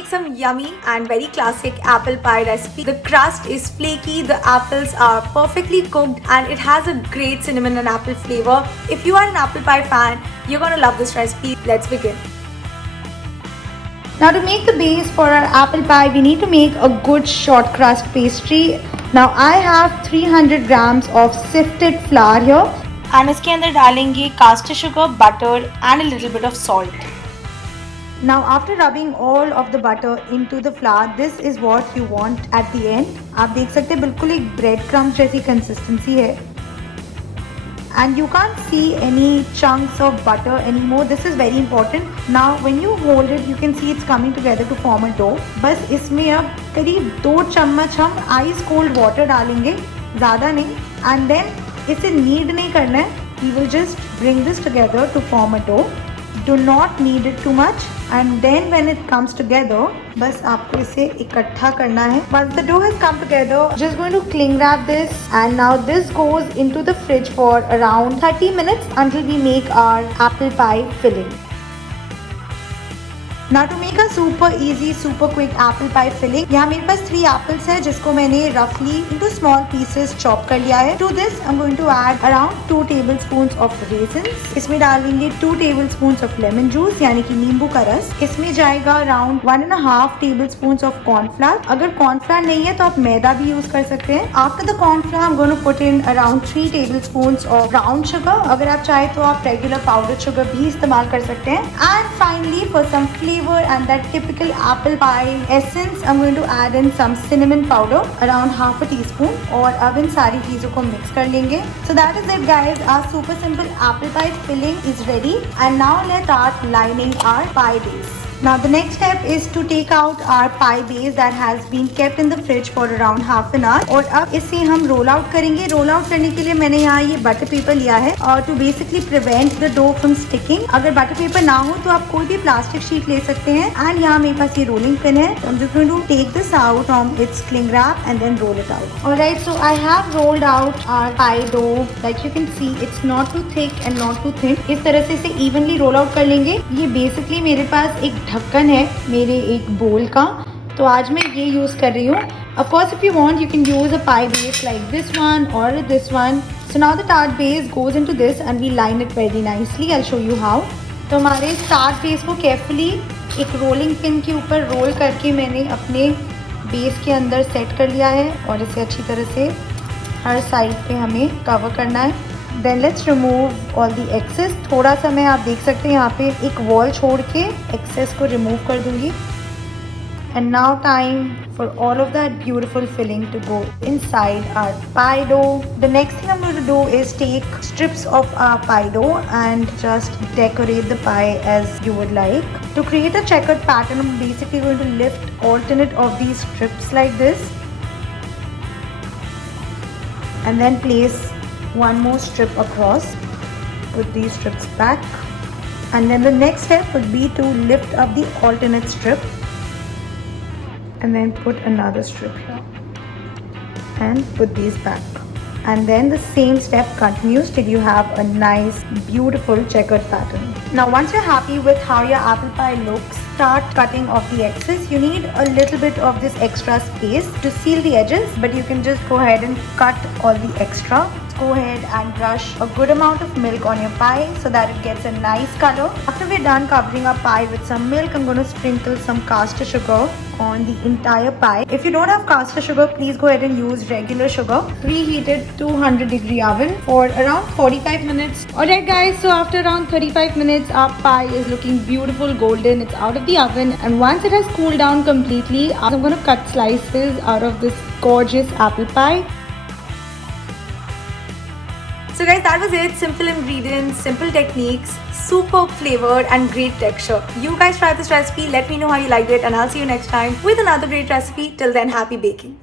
make some yummy and very classic apple pie recipe. The crust is flaky, the apples are perfectly cooked, and it has a great cinnamon and apple flavor. If you are an apple pie fan, you're gonna love this recipe. Let's begin. Now to make the base for our apple pie, we need to make a good short crust pastry. Now I have 300 grams of sifted flour here. And इसके अंदर डालेंगे caster sugar, butter and a little bit of salt. Now after rubbing all of the butter into the flour, this is what you want at the end. आप देख सकते हैं बिल्कुल एक bread crumb जैसी consistency है. And you can't see any chunks of butter anymore. This is very important. Now when you hold it, you can see it's coming together to form a dough. बस इसमें अब करीब 2 चम्मच हम ice cold water डालेंगे, ज़्यादा नहीं. And then इसे knead नहीं करना है. We will just bring this together to form a dough. Do not knead it too much. And then when it comes together, बस आपको इसे इकट्ठा करना है. Once the dough has come together, just going to cling wrap this, and now this goes into the fridge for around 30 minutes until we make our apple pie filling. Now to make a super easy, super quick apple pie filling, यहाँ मेरे पास 3 apples है जिसको मैंने roughly into small pieces chop कर लिया है. To this I'm going to add around 2 tablespoons of raisins. इसमें डालेंगे 2 tablespoons of lemon juice यानी कि नींबू का रस. इसमें जाएगा around 1.5 tablespoons of corn flour. अगर corn flour नहीं है तो आप मैदा भी यूज कर सकते हैं. After the corn flour I'm going to put in around 3 tablespoons of brown sugar. अगर आप चाहे तो आप regular powdered sugar भी इस्तेमाल कर सकते हैं. And finally for some flavor and that typical apple pie essence, I'm going to add in some cinnamon powder around half a teaspoon. और अब इन सारी चीजों को mix कर लेंगे. So that is it guys, our super simple apple pie filling is ready. And now let's start lining our pie base. Now the next step is to take out our pie base that has been kept in the fridge for around half an hour. और अब इसे हम roll out करेंगे. Roll out करने के लिए मैंने यहाँ ये butter paper लिया है और to basically prevent the dough from sticking. अगर butter paper ना हो तो आप कोई भी plastic sheet ले सकते हैं. And यहाँ मेरे पास ये rolling pin है. So I'm just going to take this out from its cling wrap and then roll it out. Alright, so I have rolled out our pie dough. Like you can see, it's not too thick and not too thin. इस तरह से इसे evenly roll out कर लेंगे. ये basically मेरे पास एक ढक्कन है मेरे एक बोल का, तो आज मैं ये यूज कर रही हूँ. Of course if you want you can use a pie base like this one or this one. So now the tart base goes into this and we line it very nicely. I'll show you how. तो हमारे tart base को carefully एक rolling pin के ऊपर role करके मैंने अपने base के अंदर सेट कर लिया है और इसे अच्छी तरह से हर साइड पे हमें कवर करना है. Then let's remove all the excess. थोड़ा सा मैं आप देख सकते हैं यहाँ पे एक वॉल छोड़ के excess को remove कर दूँगी. And now time for all of that beautiful filling to go inside our pie dough. The next thing I'm going to do is take strips of our pie dough and just decorate the pie as you would like. To create a checkered pattern, I'm basically going to lift alternate of these strips like this. And then place one more strip across. Put these strips back. And then the next step would be to lift up the alternate strip. And then put another strip here. And put these back. And then the same step continues till you have a nice, beautiful checkered pattern. Now once you're happy with how your apple pie looks, start cutting off the excess. You need a little bit of this extra space to seal the edges, but you can just go ahead and cut all the extra. Go ahead and brush a good amount of milk on your pie so that it gets a nice color. After we're done covering our pie with some milk, I'm going to sprinkle some caster sugar on the entire pie. If you don't have caster sugar, please go ahead and use regular sugar. Preheated 200-degree oven for around 45 minutes. Alright guys, so after around 35 minutes, our pie is looking beautiful golden. It's out of the oven, and once it has cooled down completely, I'm going to cut slices out of this gorgeous apple pie. So guys, that was it. Simple ingredients, simple techniques, superb flavor and great texture. You guys try this recipe, let me know how you liked it, and I'll see you next time with another great recipe. Till then, happy baking.